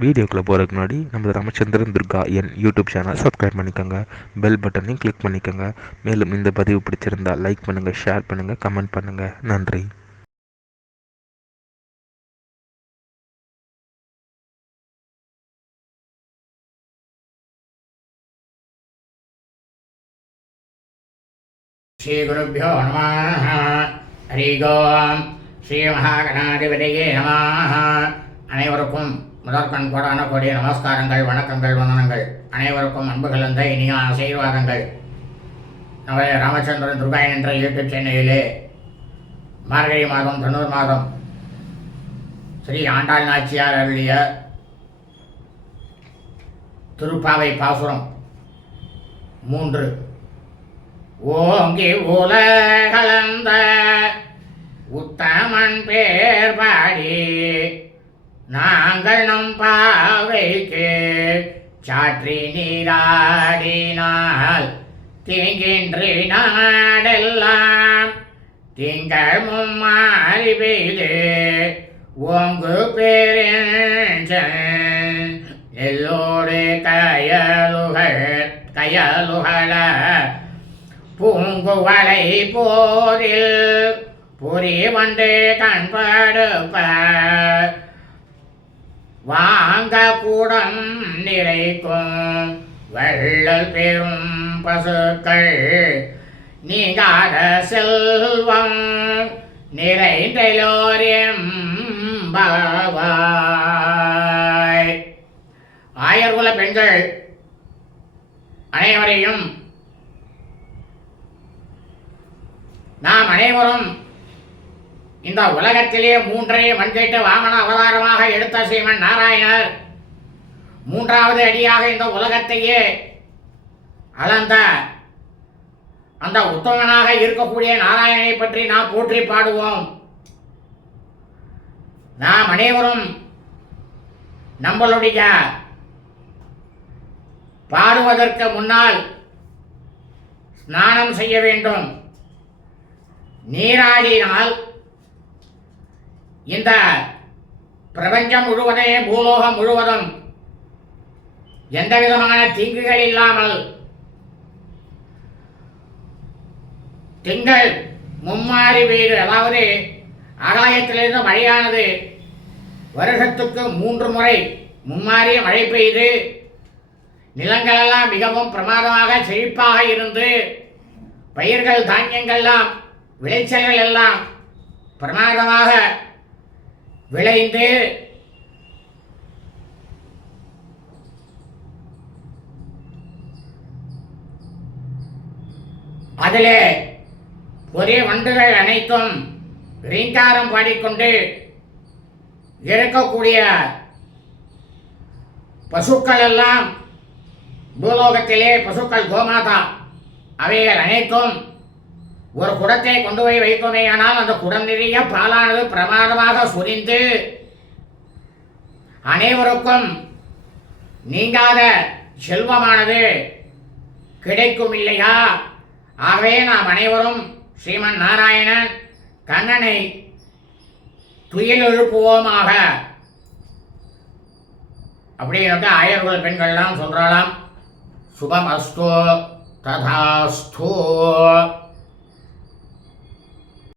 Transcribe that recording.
வீடியோக்குள்ளே போகிறதுக்கு முன்னாடி நம்ம ராமச்சந்திரன் துர்கா என் யூடியூப் சேனல் சப்ஸ்கிரைப் பண்ணிக்கோங்க, பெல் பட்டனையும் கிளிக் பண்ணிக்கோங்க. மேலும் இந்த பதிவு பிடிச்சிருந்தால் லைக் பண்ணுங்கள், ஷேர் பண்ணுங்கள், கமெண்ட் பண்ணுங்கள். நன்றி. ஸ்ரீ குருभ्यो நமः. ஹரி ஓம். ஸ்ரீ மகாகணாதிபதியே நமः. அனைவருக்கும் முதற்கண் கோடான கோடிய நமஸ்காரங்கள், வணக்கங்கள், வந்தனங்கள். அனைவருக்கும் அன்பு கலந்த இனிய ஆசீர்வாதங்கள். நம்ம ராமச்சந்திரன் துர்கா என்ற யூடியூப் சேனலிலே மார்கழி மாதம் தனுர் மாதம் ஸ்ரீ ஆண்டாள் நாச்சியார் அருளிய திருப்பாவை பாசுரம் 3. ஓங்கி உலகளந்த உத்தமன் பேர் பாடி நாங்கள் நம் பாவைக்கு சாற்றி நீராடினால் தீங்கின்றி நாடெல்லாம் திங்கள் மும்மாறி பெய்து ஓங்கு பேரன் எல்லோரு கயலுகள பூங்குவளை போரில் பொறி வந்து கண்படுப்ப வாங்க கூடம் நிறைக்கும் வெள்ளல் பெரும் பசுக்கள் நீங்காத செல்வம் நிறைந்தோரியம் பாவாய். ஆயர்குல பெண்கள் அனைவரையும் நாம் அனைவரும் இந்த உலகத்திலே 3 மண்கேட்டு வாமன அவதாரமாக எடுத்த ஸ்ரீமன் நாராயணர் 3வது அடியாக இந்த உலகத்தையே அளந்த அந்த உத்தமனாக இருக்கக்கூடிய நாராயணனை பற்றி நாம் போற்றி பாடுவோம். நாம் அனைவரும் நம்மளுடைய பாடுவதற்கு முன்னால் ஸ்நானம் செய்ய வேண்டும். நீராடினால் இந்த பிரபஞ்சம் முழுவதே, பூலோகம் முழுவதும் எந்த விதமான தீங்குகள் இல்லாமல் திங்கள் மும்மாறி பெய்து, அதாவது ஆகாயத்திலிருந்து மழையானது வருஷத்துக்கு 3 முறை மும்மாறி மழை பெய்து நிலங்களெல்லாம் மிகவும் பிரமாதமாக செழிப்பாக இருந்து பயிர்கள் தானியங்கள்லாம் விளைச்சல்கள் எல்லாம் பிரமாதமாக விளைந்து அதிலே ஒரே வண்டுகள் அனைத்தும் ரீங்காரம் பாடிக்கொண்டு இருக்கக்கூடிய பசுக்கள் எல்லாம் பூலோகத்திலே பசுக்கள் கோமாதா அவைகள் அனைத்தும் ஒரு குடத்தை கொண்டு போய் வைத்தோமேயானால் அந்த குடம் நிறைய பாலானது பிரமாதமாக சுரிந்து அனைவருக்கும் நீங்காத செல்வமானது கிடைக்கும் இல்லையா? ஆகவே நாம் அனைவரும் ஸ்ரீமன் நாராயணன் கண்ணனை துயில் எழுப்புவோமாக அப்படின்னு ஆயர்கள் பெண்கள்லாம் சொல்றாளாம். சுபமஸ்து ததாஸ்து.